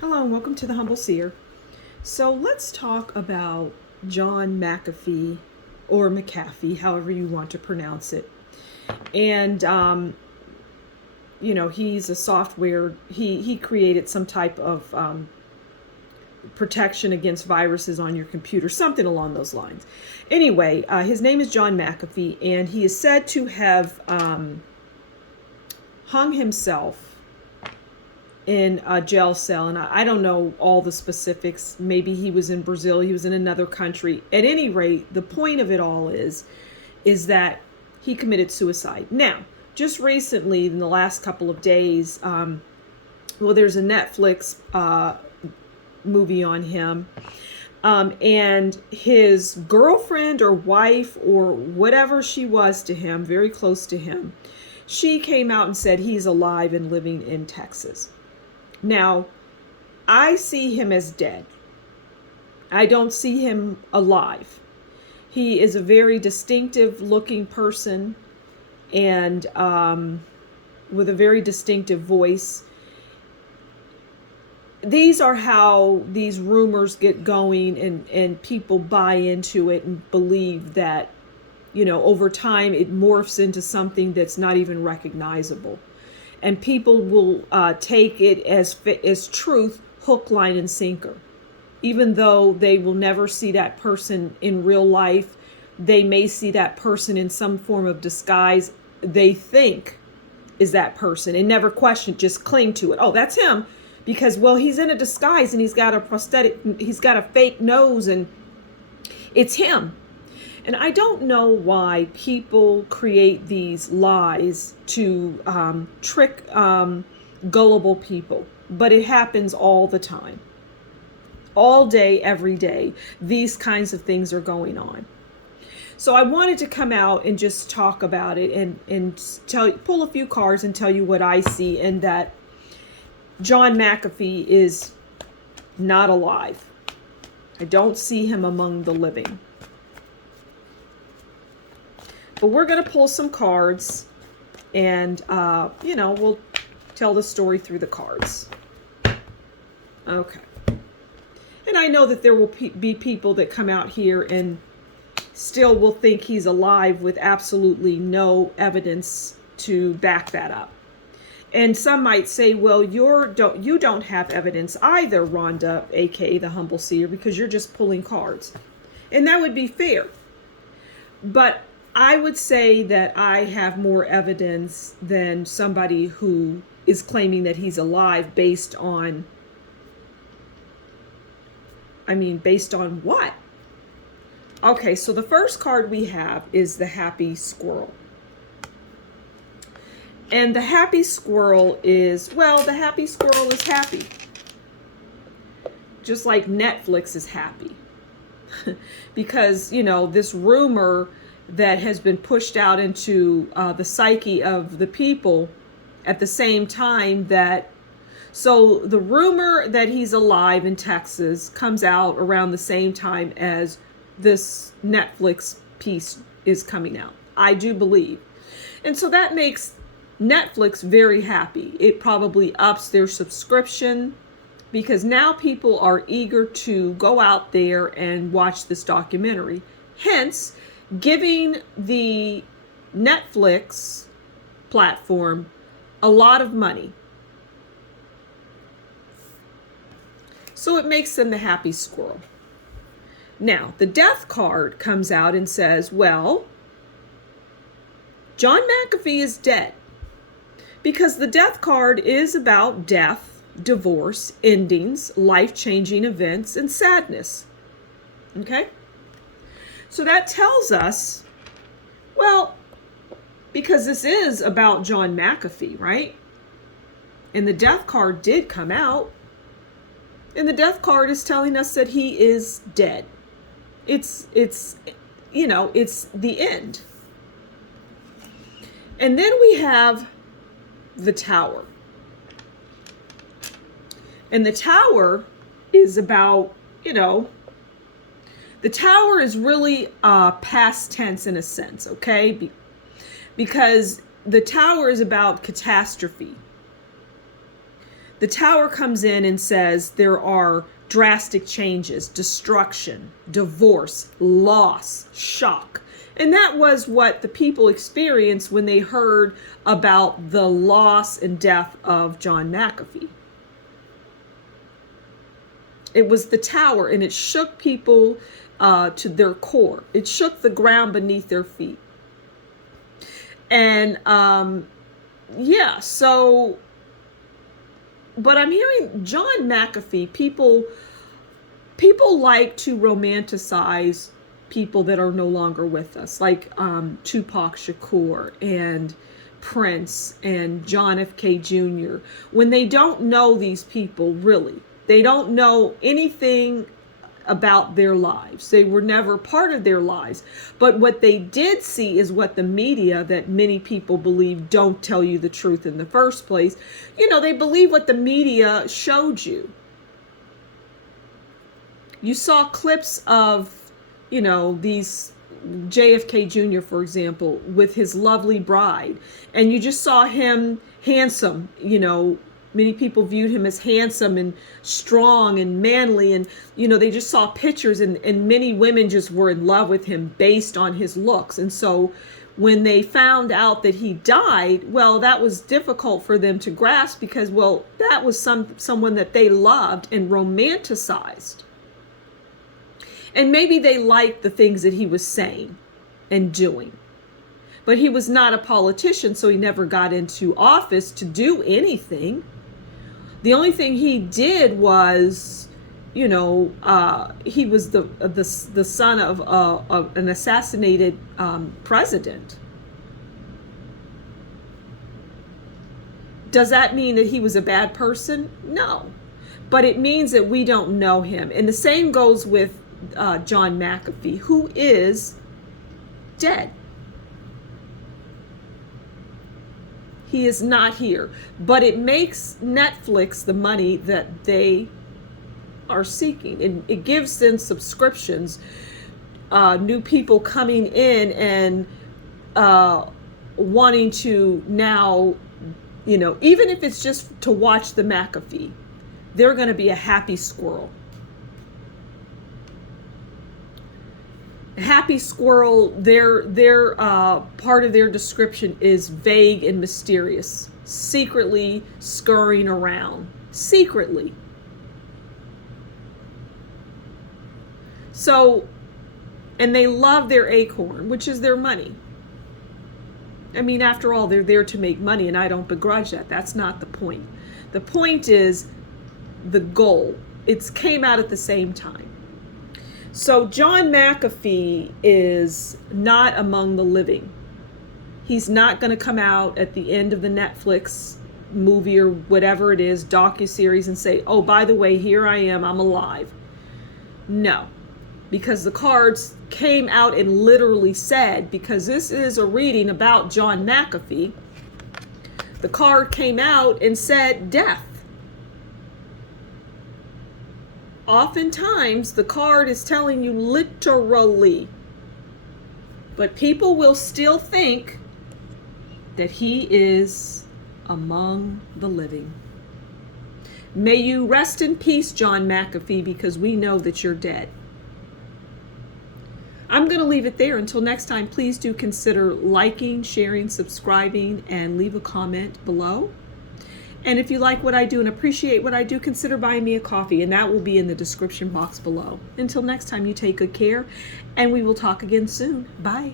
Hello and welcome to the Humble Seer. So let's talk about John McAfee or McAfee, however you want to pronounce it. And, he's a software, he created some type of protection against viruses on your computer, something along those lines. Anyway, his name is John McAfee, and he is said to have hung himself in a jail cell, and I don't know all the specifics. Maybe he was in Brazil, he was in another country. At any rate, the point of it all is that he committed suicide. Now, just recently, in the last couple of days, there's a Netflix movie on him, and his girlfriend or wife or whatever she was to him, very close to him, she came out and said he's alive and living in Texas. Now, I see him as dead. I don't see him alive. He is a very distinctive looking person and with a very distinctive voice. These are how these rumors get going, and people buy into it and believe that, over time it morphs into something that's not even recognizable. And people will take it as truth, hook, line, and sinker. Even though they will never see that person in real life, they may see that person in some form of disguise they think is that person, and never question, just cling to it. Oh, that's him, because, he's in a disguise and he's got a prosthetic, he's got a fake nose, and it's him. And I don't know why people create these lies to trick gullible people, but it happens all the time. All day, every day, these kinds of things are going on. So I wanted to come out and just talk about it and pull a few cards and tell you what I see, and that John McAfee is not alive. I don't see him among the living. But we're going to pull some cards, and, we'll tell the story through the cards. Okay. And I know that there will be people that come out here and still will think he's alive with absolutely no evidence to back that up. And some might say, well, you don't have evidence either, Rhonda, aka the Humble Seer, because you're just pulling cards. And that would be fair. But I would say that I have more evidence than somebody who is claiming that he's alive based on what? Okay, so the first card we have is the Happy Squirrel. And the Happy Squirrel is, the Happy Squirrel is happy. Just like Netflix is happy. Because, this rumor that has been pushed out into the psyche of the people at the same time so the rumor that he's alive in Texas comes out around the same time as this Netflix piece is coming out, I do believe. And so that makes Netflix very happy. It probably ups their subscription, because now people are eager to go out there and watch this documentary. Hence, giving the Netflix platform a lot of money. So it makes them the Happy Squirrel. Now, the Death card comes out and says, John McAfee is dead. Because the Death card is about death, divorce, endings, life-changing events, and sadness. Okay? So that tells us, because this is about John McAfee, right? And the Death card did come out. And the Death card is telling us that he is dead. It's the end. And then we have the Tower. And the Tower is about, the Tower is really past tense in a sense, okay? Because the Tower is about catastrophe. The tower comes in and says there are drastic changes, destruction, divorce, loss, shock. And that was what the people experienced when they heard about the loss and death of John McAfee. It was the tower, and it shook people to their core. It shook the ground beneath their feet. And so, but I'm hearing John McAfee, people like to romanticize people that are no longer with us, like Tupac Shakur and Prince and John F.K. Jr. When they don't know these people, really, they don't know anything about their lives. They were never part of their lives. But what they did see is what the media, that many people believe don't tell you the truth in the first place. They believe what the media showed you. You saw clips of, these JFK Jr., for example, with his lovely bride. And you just saw him handsome, Many people viewed him as handsome and strong and manly. And, they just saw pictures, and many women just were in love with him based on his looks. And so when they found out that he died, well, that was difficult for them to grasp because, well, that was someone that they loved and romanticized. And maybe they liked the things that he was saying and doing. But he was not a politician, so he never got into office to do anything. The only thing he did was, he was the son of an assassinated president. Does that mean that he was a bad person? No. But it means that we don't know him. And the same goes with John McAfee, who is dead. He is not here. But it makes Netflix the money that they are seeking. And it gives them subscriptions, new people coming in and wanting to now, even if it's just to watch the McAfee, they're going to be a happy squirrel. Happy squirrel, their part of their description is vague and mysterious, secretly scurrying around, secretly. So, and they love their acorn, which is their money. I mean, after all, they're there to make money, and I don't begrudge that. That's not the point. The point is the goal. It came out at the same time. So John McAfee is not among the living. He's not going to come out at the end of the Netflix movie or whatever it is, docuseries, and say, oh, by the way, here I am, I'm alive. No, because the cards came out and literally said, because this is a reading about John McAfee, the card came out and said death. Oftentimes, the card is telling you literally, but people will still think that he is among the living. May you rest in peace, John McAfee, because we know that you're dead. I'm going to leave it there. Until next time, please do consider liking, sharing, subscribing, and leave a comment below. And if you like what I do and appreciate what I do, consider buying me a coffee, and that will be in the description box below. Until next time, you take good care, and we will talk again soon. Bye.